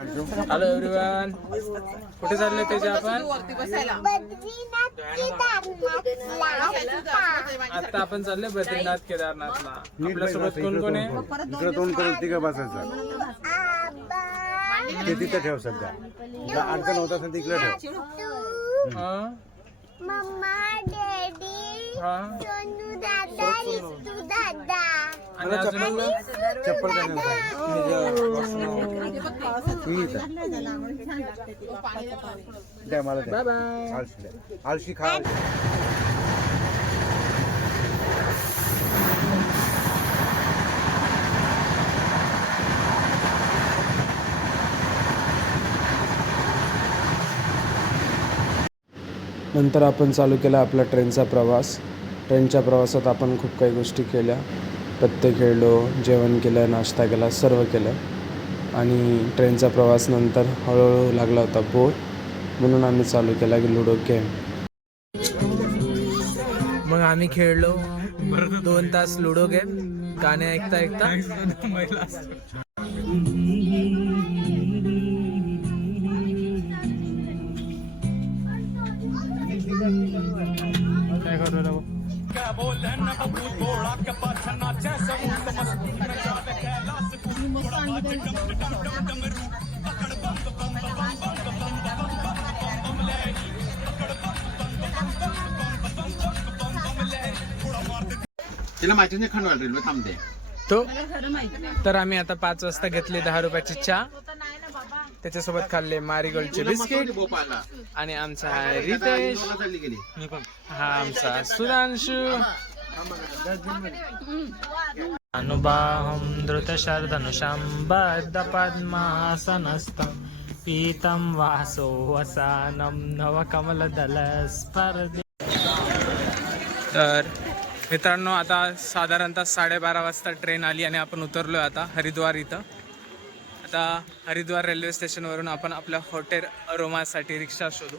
Hello everyone, कुठे चालले त्याचे आपण? आता आपण चालले बद्रीनाथ केदारनाथला. आपल्यासोबत कोण कोण आहे? इकडे तोंड करून तिघं बसायचं. ते तिथं ठेव सध्या. अडचण होत असेल तिकडे ठेव. मम्मा, डॅडी, सोनू दादा, लिटू दादा. आणि अजून चप्पल घालून द्या मला द्या. आळशी द्या. आळशी खा. नंतर आपण चालू केला आपला ट्रेनचा प्रवास. ट्रेनच्या प्रवासात आपण खूप काही गोष्टी केल्या. पत्ते खेळलो, जेवण केलं, नाश्ता केला, सर्व केलं. आणि ट्रेनचा प्रवास नंतर हळूहळू लागला होता बोर, म्हणून आम्ही चालू केला की लुडो गेम. मग आम्ही खेळलो 2 तास लुडो गेम, गाणे ऐकता ऐकता. काय करतो तिला माहिती नाही खंडवाल रेल्वे थांबते तो. तर आम्ही आता 5 वाजता घेतली 10 रुपयाची चहा, त्याच्यासोबत खाल्ले मारीगोल्डचे बिस्किट. आणि आमचा आहे रितेश, हा आमचा सुधांशू. अनुबाहं धृतशरधनुषं बद्धपद्मासनस्थं पीतं वासो वसानं नवकमलदलस्पर्धे. तर मित्रांनो, आता साधारणतः 12:30 वाजता ट्रेन आली आणि आपण उतरलो आता हरिद्वार इथं. आता हरिद्वार रेल्वे स्टेशनवरून आपण आपल्या हॉटेल अरोमासाठी रिक्षा शोधू.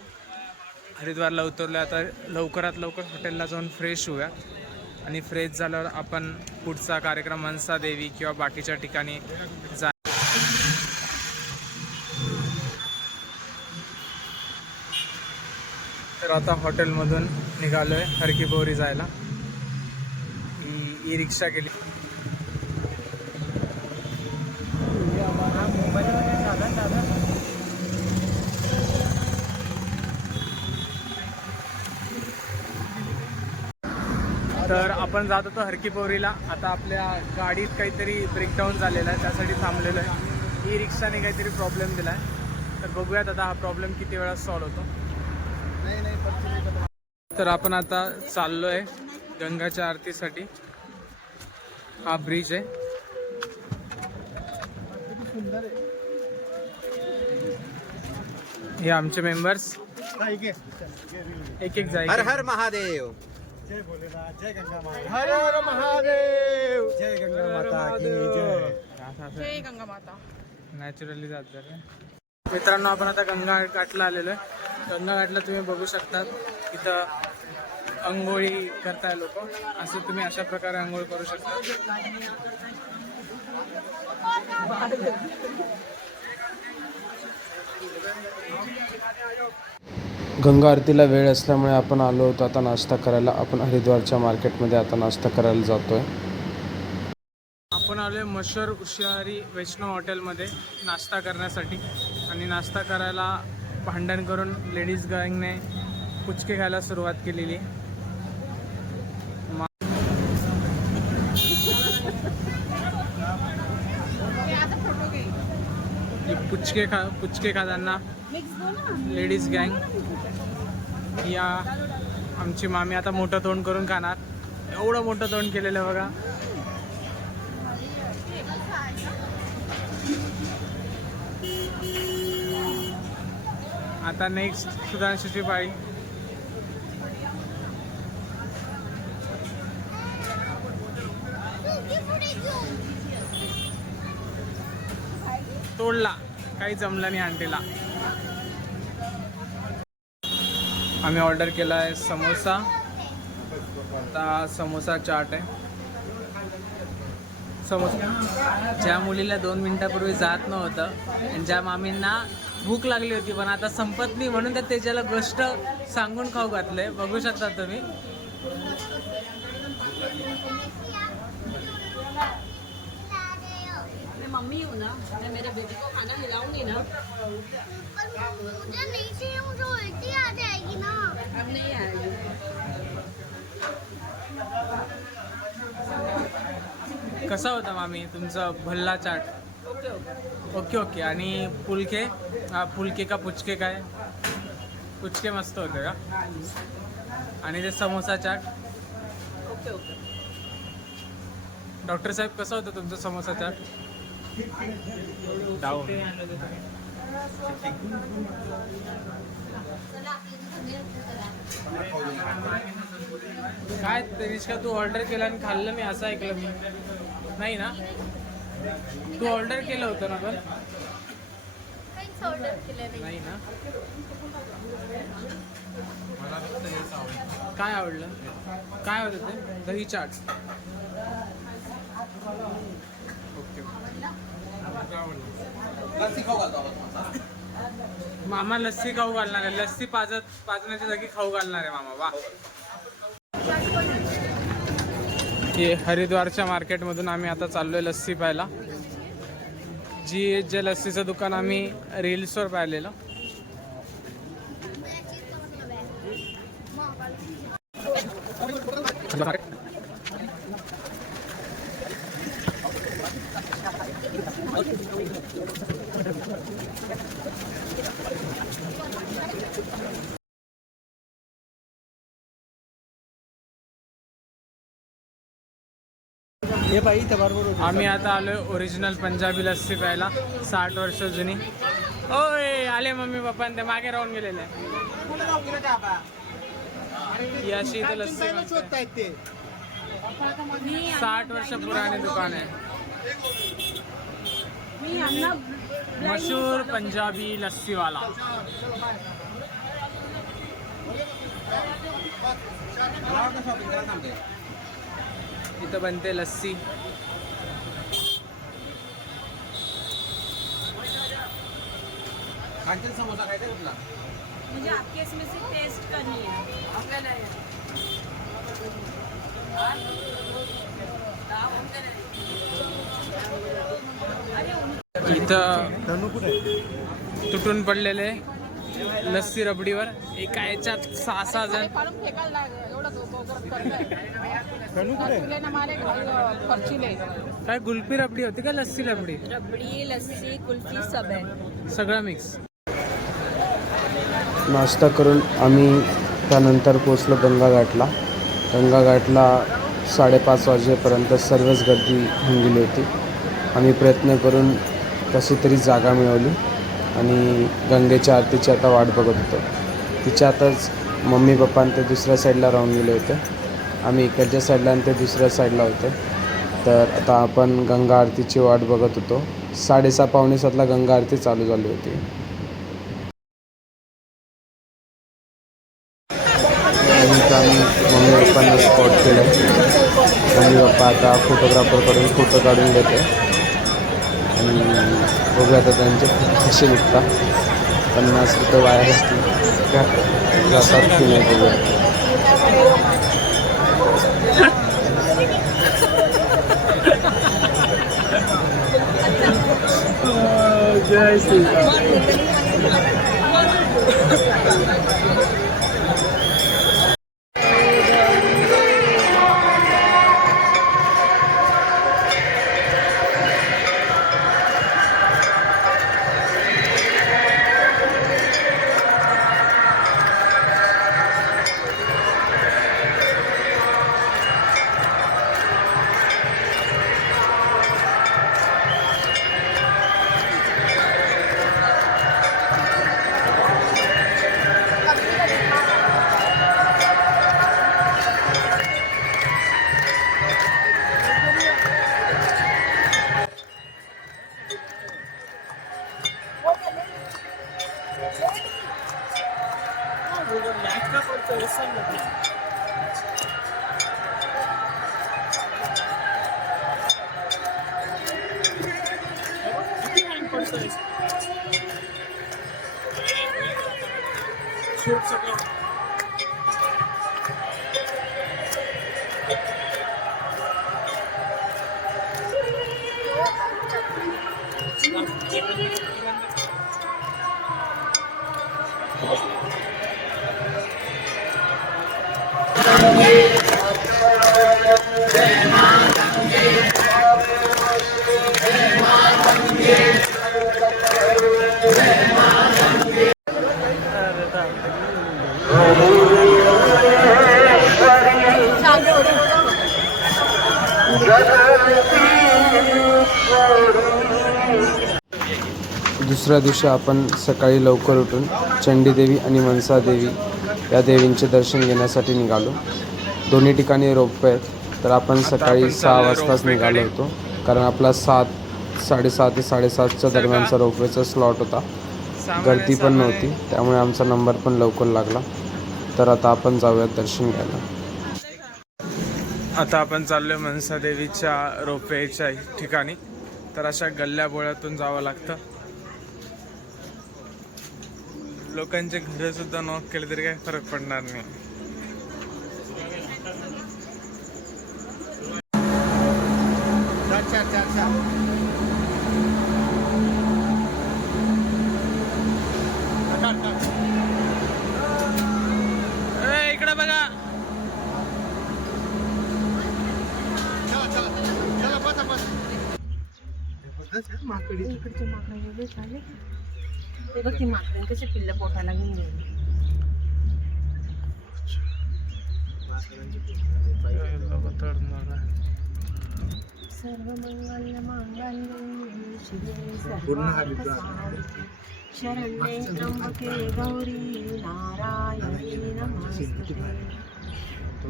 हरिद्वारला उतरलो आता. लवकरात लवकर हॉटेलला जाऊन फ्रेश होऊया आणि फ्रेश झाल्यावर आपण पुढचा कार्यक्रम मनसा देवी किंवा बाकीच्या ठिकाणी जा. तर आता हॉटेलमधून निघालोय हरकी बोरी जायला. ही रिक्षा केली. तर आपण जात होतो हरकीपोरीला. आता आपल्या गाडीत काहीतरी ब्रेकडाऊन झालेला आहे, त्यासाठी थांबलेलो आहे. ई रिक्षाने काहीतरी प्रॉब्लेम दिला आहे, तर बघूयात आता हा प्रॉब्लेम किती वेळा सॉल्व्ह होतो. तर आपण आता चाललो आहे गंगाच्या आरतीसाठी. हा ब्रिज आहे. हे आमचे मेंबर्स एक एक जाय. हर हर महादेव. जय भोलेनाथ, जय गंगा माता. हर हर महादेव. जय गंगा माता की जय. जय गंगा माता. नॅचरली जात जर. मित्रांनो, आपण आता गंगा घाटला आलेलो आहे. गंगा घाटला तुम्ही बघू शकता, इथं अंघोळी करताय लोक. असं तुम्ही अशा प्रकारे अंघोळ करू शकता. गंगा आरतीला वेळ असल्यामुळे आपण आलो होतो आता नाश्ता करायला. आपण हरिद्वारच्या मार्केटमध्ये आता नाश्ता करायला जातोय. आपण आलोय मशहूर उशियारी वैष्णव हॉटेलमध्ये नाश्ता करण्यासाठी. आणि नाश्ता करायला भांडण करून लेडीज गँगने पुचके खायला सुरुवात केलेली. पुचके खाताना लेडीज गँग. या आमची मामी आता मोठं तोंड करून खाणार. एवढं मोठं तोंड केलेलं बघा. आता नेक्स्ट सुधांशूची पाळी. तोडला, काही जमलं नाही आंटीला. आम्ही ऑर्डर केला आहे समोसा. आता समोसा चाट आहे. समोसा. ज्या मुलीला 2 मिनिटापूर्वी जात नव्हतं आणि ज्या मामींना भूक लागली होती पण आता संपत नाही म्हणून त्या त्याच्याला गोष्ट सांगून खाऊ घातलंय. बघू शकता तुम्ही. मैं मम्मी हूँ ना, मैं मेरे बेटे को खाना खिलाऊंगी ना. मुझे नहीं चाहिए, मुझे उल्टी आ जाएगी ना. अब नहीं आएगी. कसा होता मामी तुमचा Bhalla chaat? Okay okay. Okay okay. आणि पुलके? पुलके का पुचके काय? पुचके मस्त होते का? आणि ते samosa chaat? Okay okay. Doctor साहेब कसा होता तुमचा समोसा चाट? डाऊन. काय तनिष्का तू ऑर्डर केला आणि खाल्लं मी असं ऐकलं मी. नाही ना? तू ऑर्डर केलं होतं ना पण? काहीच ऑर्डर केलं नाही ना? मला फक्त हेच आवडलं. काय आवडलं? काय होतं ते? दही चाट. ओके. मामा लस्सी खाऊ घालणार आहे. लस्सी पाजण्याच्या जागी खाऊ घालणार आहे मामा. वा. हे हरिद्वारच्या मार्केटमधून आम्ही आता चाललोय लस्सी प्यायला. जे लस्सीचं दुकान आम्ही रील्सवर पाहिलेलं. आम्ही आता आलोय ओरिजिनल पंजाबी लस्सी प्यायला. 60 वर्ष जुनी. ओय आले मम्मी पप्पा ते मागे राहून गेलेले. ही अशी इथं लस्सी बनते. 60 वर्ष पुराने दुकान आहे. मशहूर पंजाबी लस्सी वाला. इथं बनते लस्सी. समोसा खायचा कुठला? मुझे आपके इसमें से टेस्ट करनी है. इथं तुटून पडलेले लस्सी रबडीवर एका याच्यात 6 जण. काय गुल्फी रबडी होती का लस्सी रबडी? रबड़ी, लस्सी, कुल्फी सब है. सगळं मिक्स. नाश्ता करून आम्ही त्यानंतर पोचलो गंगाघाटला. गंगाघाटला 5:30 वाजेपर्यंत सर्वच गर्दी होऊन गेली होती. आम्ही प्रयत्न करून कशी तरी जागा मिळवली आणि गंगेच्या आरतीची आता वाट बघत होतो. तिच्या आताच मम्मी पप्पा ते दुसऱ्या साईडला राहून गेले होते. आम्ही इकडच्या साईडला आणि ते दुसऱ्या साईडला होते. तर आता आपण गंगा आरतीची वाट बघत होतो. 6:30-6:45 गंगा आरती चालू झाली होती. आम्ही मम्मी पप्पांना स्पॉट केलं. मम्मी पप्पा आता फोटोग्राफरकडून फोटो काढून घेते आणि बघूया आता त्यांचे कसे निघतात. 50 रुपये वाया जातात की नाही बघूया. जय श्रीराम. दुसऱ्या दिवशी आपण सकाळी लवकर उठून चंडीदेवी आणि मनसादेवी या देवींचे दर्शन घेण्यासाठी निघालो. दोन्ही ठिकाणी रोपवे आहेत, तर आपण सकाळी 6 वाजताच निघालो होतो, कारण आपला 7:30 ते 7:30च्या दरम्यानचा रोपवेचा स्लॉट होता. गर्दी पण नव्हती, त्यामुळे आमचा नंबर पण लवकर लागला. तर आता आपण जाऊयात दर्शन घ्यायला. आता आपण चाललोय मनसादेवीच्या रोपवेच्या ठिकाणी. तर अशा गल्ल्या बोळ्यातून जावं लागतं. लोकांचे घरं सुद्धा नॉक केले तरी काही फरक पडणार नाही. इकडे बघा. इकडचे माकडं वेगळे झाले. ते बघ ती माकडं कसे पिल्लं पोटाला घेऊन गेली. सर्वमंगल मांगल्ये शिवे सर्वार्थसाधिके शरण्ये त्र्यंबके गौरी नारायणी नमोस्तुते.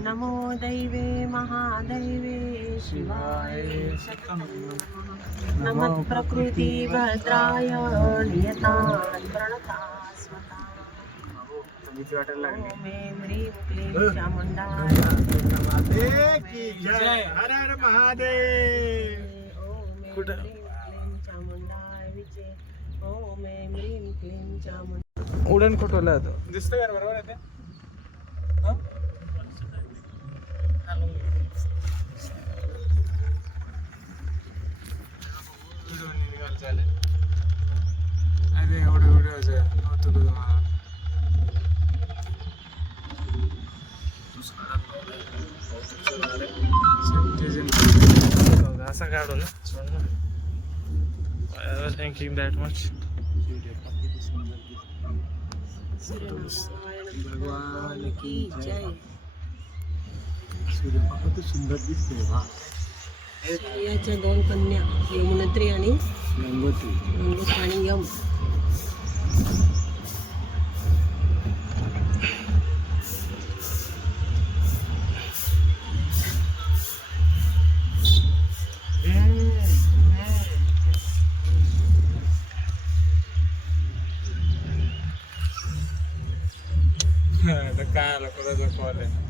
नमो दैवे महादैवे शिवाय नमः प्रकृती भद्राय नियतात् प्रणता स्वता. ओम ह्रीं क्लीं चामुण्डाय हर हर महादेव. ओम ह्रीं क्लीं चामुण्डाय विचे. ओम ह्रीं क्लीं चामुण्डाय. उडण खटोला दिसतंय यार, बरोबर आहे ते. एवढे व्हिडिओ नव्हतं तुम्हाला असं काढू ना. Thank you that much. भगवान की जय. सुंदर दिसते. सूर्याच्या 2 कन्या यमुनत्री आणि गंगोत्री आणि यम. काय आलं, कोणाचा कॉल आहे.